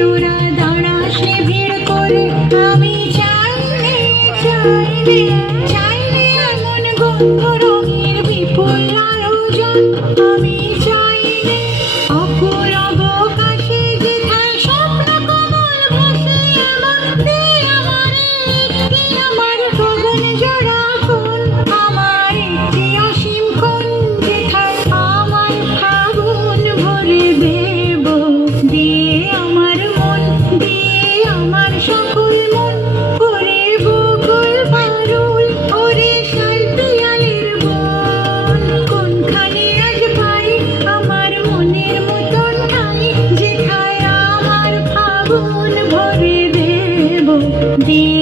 তোরা দাঁড়াস ভিড় করে, আমি চাইলে চাইলে চাইলে এমন গন্ধ রঙের বিপুল আয়োজন। আমি চাইলে অকুল অবকাশে যেথায় স্বপ্ন কমল ভাসে, আমার দে আমারে একটি আমার গগন জোড়া কোণ, আমার একটি অসীম কোণ যেথায় আমার ফাগুন ভরে দেব। দিয়ে আমার মন, দিয়ে আমার সকল মন, ওরে বকুল পারুল, ওরে শাল পিয়ালের বন। কোনখানে আজ পাই আমার মনের মতন ঠাই, যেথায় আমার ফাগুন ভরে দেব। দিয়ে